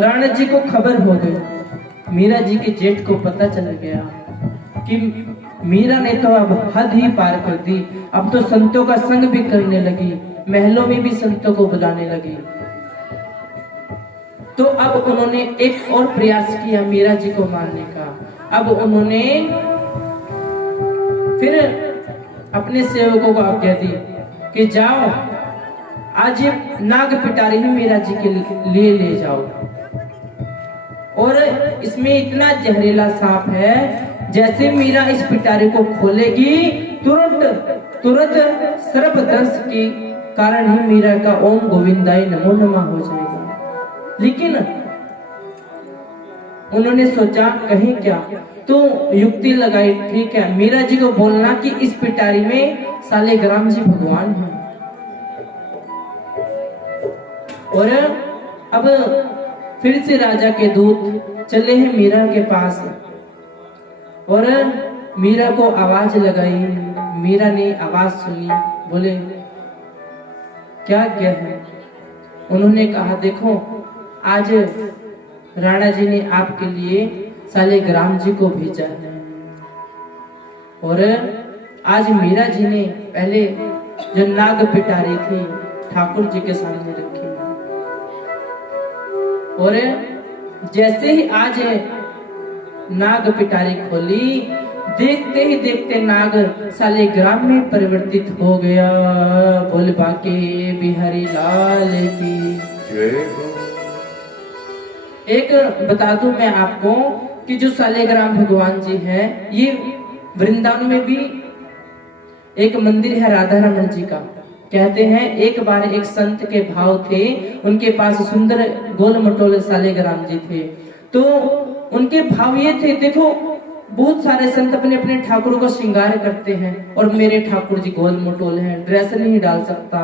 राणा जी को खबर हो गई, मीरा जी के जेठ को पता चल गया कि मीरा ने तो अब हद ही पार कर दी। अब तो संतों का संग भी करने लगी, महलों में भी संतों को बुलाने लगी। तो अब उन्होंने एक और प्रयास किया मीरा जी को मारने का। अब उन्होंने फिर अपने सेवकों को आज्ञा दी कि जाओ आज नाग पिटारी में मीरा जी के लिए ले जाओ, और इसमें इतना जहरीला सांप है, जैसे मीरा इस पिटारी को खोलेगी तुरंत सर्पदंश के कारण ही मीरा का ओम गोविंदाय नमो नमः हो जाएगा। लेकिन उन्होंने सोचा कहीं क्या, तो युक्ति लगाई, ठीक है मीरा जी को बोलना कि इस पिटारी में सालेग्राम जी भगवान हैं। और अब फिर से राजा के दूत चले हैं मीरा के पास, और मीरा को आवाज लगाई। मीरा ने आवाज सुनी, बोले क्या क्या है? उन्होंने कहा देखो आज राणा जी ने आपके लिए सालेग्राम जी को भेजा है, और आज मीरा जी ने पहले जो नाग पिटारी थी ठाकुर जी के सामने रखी, और जैसे ही आज नाग पिटारी खोली, देखते ही देखते नाग सालेग्राम में परिवर्तित हो गया। बोल बाके बिहारी लाल की। एक बता दूं मैं आपको कि जो सालेग्राम भगवान जी है, ये वृंदावन में भी एक मंदिर है राधा रमन जी का। कहते हैं एक बार एक संत के भाव थे, उनके पास सुंदर गोल मटोल सालेग्राम जी थे। तो उनके भाव ये थे, देखो बहुत सारे संत अपने अपने ठाकुर को श्रृंगार करते हैं, और मेरे ठाकुर जी गोल मटोल हैं, ड्रेस नहीं डाल सकता,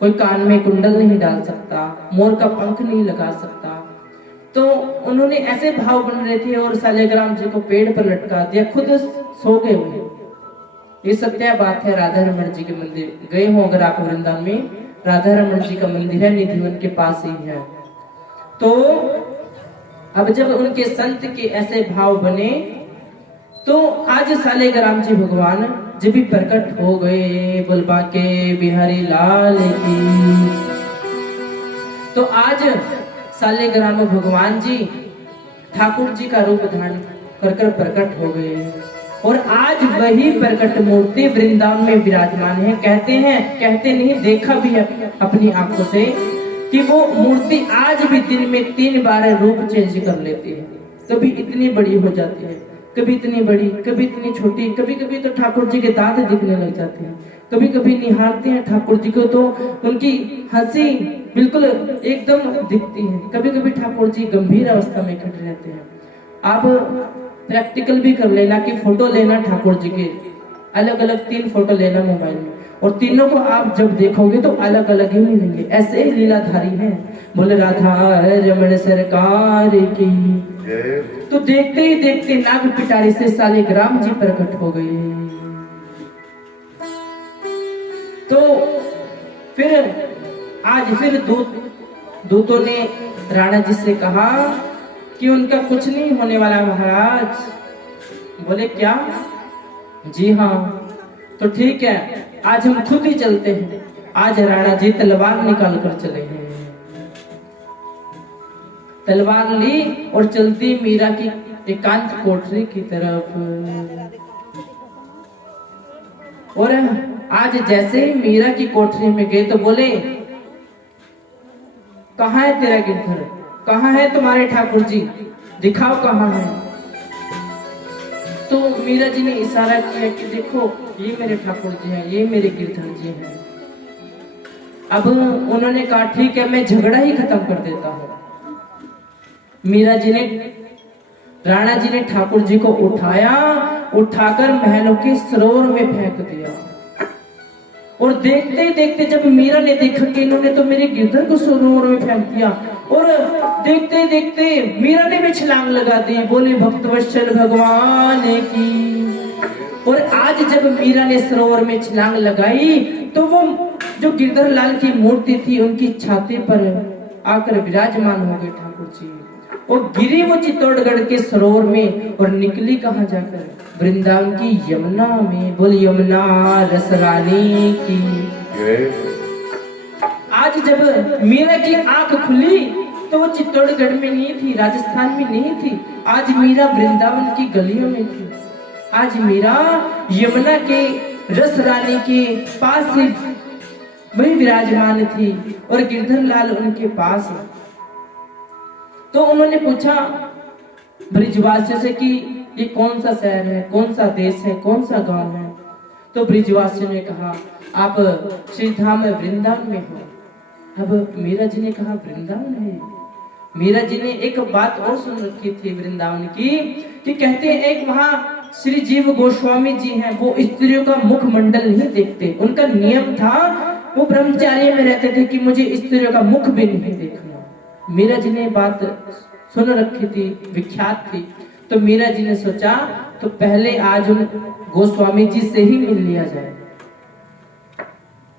कोई कान में कुंडल नहीं डाल सकता, मोर का पंख नहीं लगा सकता। तो उन्होंने ऐसे भाव बन रहे थे, और सालेग्राम जी को पेड़ पर लटका दिया, खुद सो गए हुए। ये सत्य बात है। राधा रमन जी के मंदिर गए हो अगर आप वृंदावन में, राधा रमन जी का मंदिर है, निधिवन के पास ही है। तो अब जब उनके संत के ऐसे भाव बने, तो आज सालेग्राम जी भगवान जब भी प्रकट हो गए, बोलबा के बिहारी लाल की। तो आज सालेग्राम भगवान जी ठाकुर जी का रूप धारण कर प्रकट हो गए, और आज वही प्रकट मूर्ति वृंदावन में विराजमान है। कहते नहीं, देखा भी है अपनी आंखों से कि वो मूर्ति आज भी दिन में 3 बार रूप चेंज कर लेती है। कभी इतनी बड़ी हो जाती है, कभी इतनी बड़ी, कभी इतनी छोटी, कभी कभी तो ठाकुर जी के दांत दिखने लग जाते हैं, कभी कभी निहारते हैं ठाकुर जी को तो उनकी हंसी बिल्कुल एकदम दिखती है, कभी कभी ठाकुर जी गंभीर अवस्था में खड़े रहते हैं। आप प्रैक्टिकल भी कर लेना कि फोटो लेना ठाकुर जी के, अलग अलग 3 फोटो लेना मोबाइल में, और तीनों को आप जब देखोगे तो अलग अलग ही मिलेंगे। ऐसे ही लीलाधारी हैं। बोले राधा रमण सरकार की। तो देखते ही देखते नाग पिटारी से सालेग्राम जी प्रकट हो गए। तो फिर आज फिर दूतों ने राणा जी से कहा कि उनका कुछ नहीं होने वाला महाराज। बोले क्या? जी हाँ। तो ठीक है, आज हम खुद ही चलते हैं। आज राणा जी तलवार निकाल कर चले हैं। तलवार ली और चलती मीरा की एकांत कोठरी की तरफ। और आज जैसे ही मीरा की कोठरी में गए तो बोले, कहाँ है तेरा गिरधर, कहाँ है तुम्हारे ठाकुर जी, दिखाओ कहाँ है। तो मीरा जी ने इशारा किया कि देखो ये मेरे ठाकुर जी हैं, ये मेरे गिरधर जी हैं। अब उन्होंने कहा ठीक है, मैं झगड़ा ही खत्म कर देता हूँ। मीरा जी ने, राणा जी ने ठाकुर जी को उठाया, उठाकर महलों के सरोवर में फेंक दिया। और देखते ही देखते जब मीरा ने देखा कि इन्होंने तो मेरे गिरधर को सरोवर में फेंक दिया, और देखते ही देखते मीरा ने भी छलांग लगा दी, बोले भक्तवत्सल भगवान की। और आज जब मीरा ने सरोवर में छलांग लगाई तो वो जो गिरधर लाल की मूर्ति थी उनकी छाती पर आकर विराजमान हो गए ठाकुर जी। और गिरी वो चित्तौड़गढ़ के सरोवर में और निकली कहाँ जाकर, वृंदावन की यमुना में। बोल यमुना रस रानी की। आज जब मीरा की आंख खुली तो वो चित्तौड़गढ़ में नहीं थी, राजस्थान में नहीं थी, आज मीरा वृंदावन की गलियों में थी। आज मीरा यमुना के रस रानी के पास से वही विराजमान थी और गिरधर लाल उनके पास। तो उन्होंने पूछा ब्रिजवासियों से कि ये कौन सा शहर है, कौन सा देश है, कौन सा गांव है। तो ब्रिजवासियों ने कहा आप श्री धाम वृंदावन में हो। अब मीरा जी ने कहा वृंदावन है। मीरा जी ने एक बात और सुन रखी थी वृंदावन की, कि कहते हैं एक वहां श्री जीव गोस्वामी जी हैं, वो स्त्रियों का मुखमंडल नहीं देखते। उनका नियम था, वो ब्रह्मचार्य में रहते थे कि मुझे स्त्रियों का मुख भी नहीं देखना। मीरा जी ने बात सुन रखी थी, विख्यात थी। तो मीरा जी ने सोचा तो पहले आज उन गोस्वामी जी से ही मिल लिया जाए।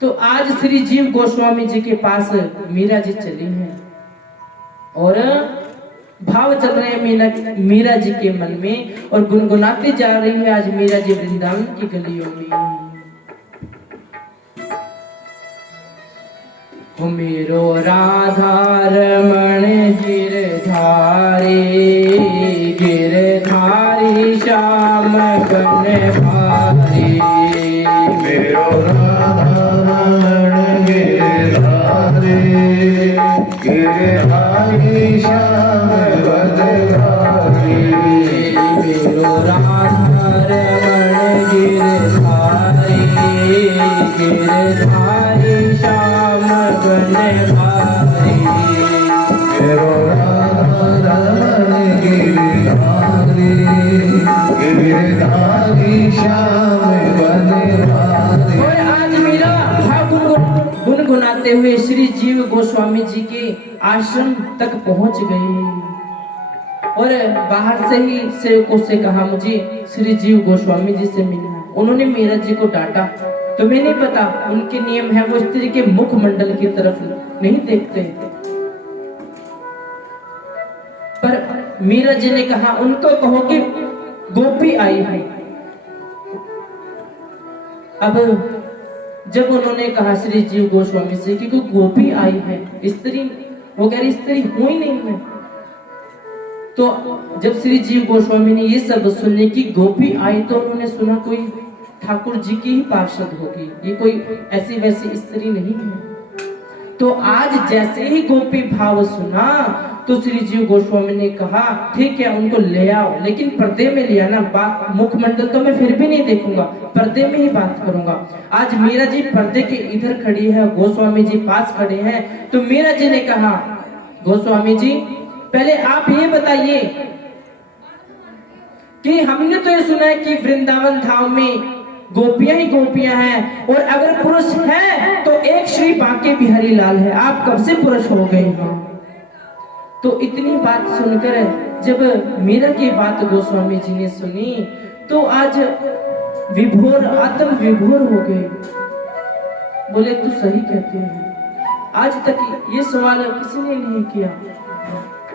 तो आज श्री जीव गोस्वामी जी के पास मीरा जी चली हैं और भाव चल रहे हैं मीरा जी के मन में, और गुनगुनाती जा रही है आज मीरा जी वृंदावन की गलियों में। मेरो राधा रमण गिरधारी, गिरधारी श्याम बन भारी। मेरो राधा रमण गिरधारी, गिरधारी श्याम बन भारी। मेरो राधा रमण गिरधारी, गिरधारी श्याम बन भारी। मेरो राधा रमण गिरधारी, गिरधारी श्याम बन भारी। और आज मेरा भाव गुनगुनाते हुए श्री जीव गोस्वामी जी के आश्रम तक पहुंच गए। और बाहर से ही सेवकों से कहा मुझे श्री जीव गोस्वामी जी से मिलना है। उन्होंने मीरा जी को डांटा, तुम्हें नहीं पता उनके नियम है, वो स्त्री के मुखमंडल की तरफ नहीं देखते। पर मीरा जी ने कहा उनको कहो कि गोपी आई है। अब जब उन्होंने कहा श्री जीव गोस्वामी से कि कोई गोपी आई है, स्त्री, वो कह रही स्त्री हुई नहीं है। तो जब श्री जीव गोस्वामी ने ये सब सुनने की गोपी आई तो उन्होंने सुना कोई ठाकुर जी की ही पार्षद होगी, ये कोई ऐसी वैसी स्त्री नहीं है। तो आज जैसे ही गोपी भाव सुना तो श्री जीव गोस्वामी ने कहा ठीक है उनको ले आओ, लेकिन पर्दे में ले आना, मुखमंडल तो मैं फिर भी नहीं देखूंगा, पर्दे में ही बात करूंगा। आज मीरा जी पर्दे के इधर खड़ी है, गोस्वामी जी पास खड़े हैं। तो मीरा जी ने कहा गोस्वामी जी पहले आप ये बताइए कि हमने तो ये सुना है कि वृंदावन धाम में गोपियां ही गोपियां हैं, और अगर पुरुष है तो एक श्री बांके बिहारी लाल है, आप कब से पुरुष हो गए हैं। तो इतनी बात सुनकर जब मीरा की बात गोस्वामी जी ने सुनी तो आज विभोर, आत्म विभोर हो गए। बोले तू सही कहते हैं, आज तक ये सवाल किसी ने नहीं किया,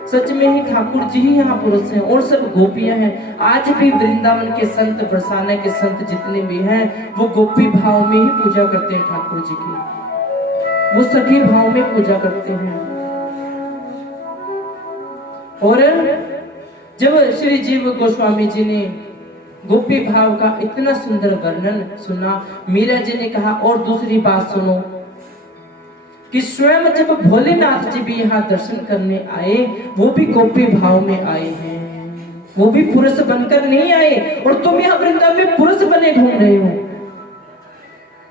सच में ही ठाकुर जी ही यहाँ पुरुष हैं और सब गोपियां हैं। आज भी वृंदावन के संत, बरसाने के संत जितने भी हैं वो गोपी भाव में ही पूजा करते हैं ठाकुर जी की, वो सखी भाव में पूजा करते हैं। और जब श्री जीव गोस्वामी जी ने गोपी भाव का इतना सुंदर वर्णन सुना। मीरा जी ने कहा और दूसरी बात सुनो कि स्वयं जब भोलेनाथ जी भी यहाँ दर्शन करने आए, वो भी गोपी भाव में आए हैं, वो भी पुरुष बनकर नहीं आए, और तुम यहाँ वृंदावन में पुरुष बने घूम रहे हो।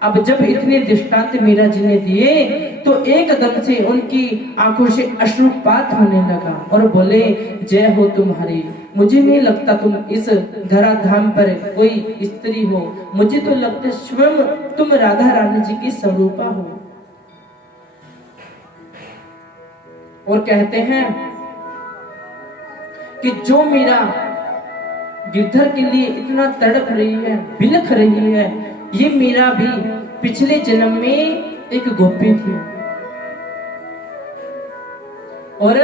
अब जब इतने दृष्टांत मीरा जी ने दिए तो एकदम से उनकी आंखों से अश्रुपात होने लगा और बोले, जय हो तुम्हारी, मुझे नहीं लगता तुम इस धराधाम पर कोई स्त्री हो, मुझे तो लगता स्वयं तुम राधा रानी जी की स्वरूपा हो। और कहते हैं कि जो मीरा गिरधर के लिए इतना तड़प रही है, बिलख रही है, ये मीरा भी पिछले जन्म में एक गोपी थी। और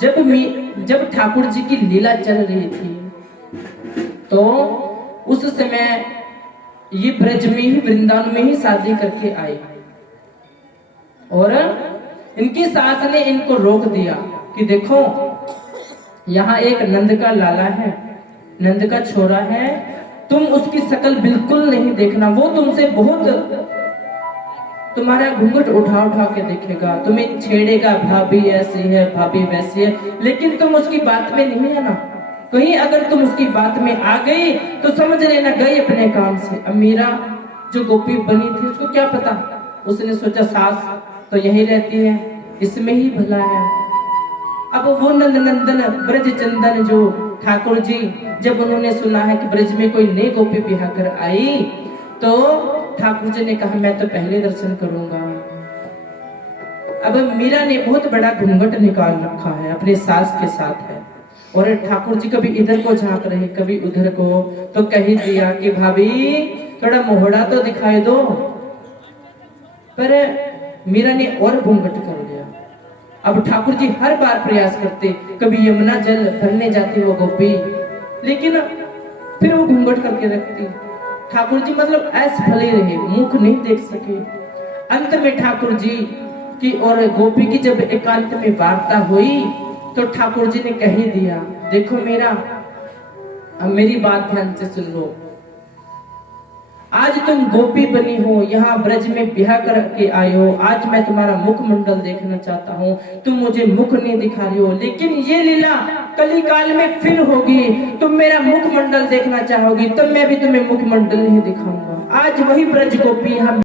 जब ठाकुर जी की लीला चल रही थी तो उस समय ये ब्रज में ही, वृंदावन में ही शादी करके आई, और इनकी सास ने इनको रोक दिया कि देखो यहाँ एक नंद का लाला है, नंद का छोरा है, तुम उसकी शक्ल बिल्कुल नहीं देखना, वो तुमसे बहुत तुम्हारा घूंघट उठा उठा के देखेगा, तुम्हें छेड़ेगा, भाभी ऐसी है, भाभी वैसी है, लेकिन तुम उसकी बात में नहीं है ना। कहीं अगर तुम उसकी बात में आ गई तो समझ लेना गई अपने काम से। अब मीरा जो गोपी बनी थी उसको क्या पता, उसने सोचा सास तो यही रहती है, इसमें ही भला है। अब वो नंदन ब्रज चंदन जो ठाकुर जी, जब उन्होंने सुना है कि ब्रज में कोई नई गोपी ब्याह कर आई, तो ठाकुर जी ने कहा मैं तो पहले दर्शन करूंगा। अब मीरा ने बहुत बड़ा घूंघट निकाल रखा है, अपने सास के साथ है, और ठाकुर जी कभी इधर को झांक रहे कभी उधर को, तो कह ही दिया कि भाभी थोड़ा मोहड़ा तो दिखाई दो, पर मीरा ने और घूंघट कर दिया। अब ठाकुर जी हर बार प्रयास करते, कभी यमुना जल भरने जाती वो गोपी, लेकिन फिर वो घूंघट करके रखती। ठाकुर जी मतलब असफले रहे, मुख नहीं देख सके। अंत में ठाकुर जी की और गोपी की जब एकांत में वार्ता हुई तो ठाकुर जी ने कह ही दिया, देखो मीरा, अब मेरी बात ध्यान से सुन लो, आज तुम गोपी बनी हो, यहाँ ब्रज में ब्याह करके आए हो, आज मैं तुम्हारा मुखमंडल देखना चाहता हूँ, तुम मुझे मुख नहीं दिखा रही हो, लेकिन ये लीला कली काल में फिर होगी, तुम मेरा मुखमंडल देखना चाहोगी, तब मैं भी तुम्हें मुखमंडल नहीं दिखाऊंगा। आज वही ब्रज गोपी यहाँ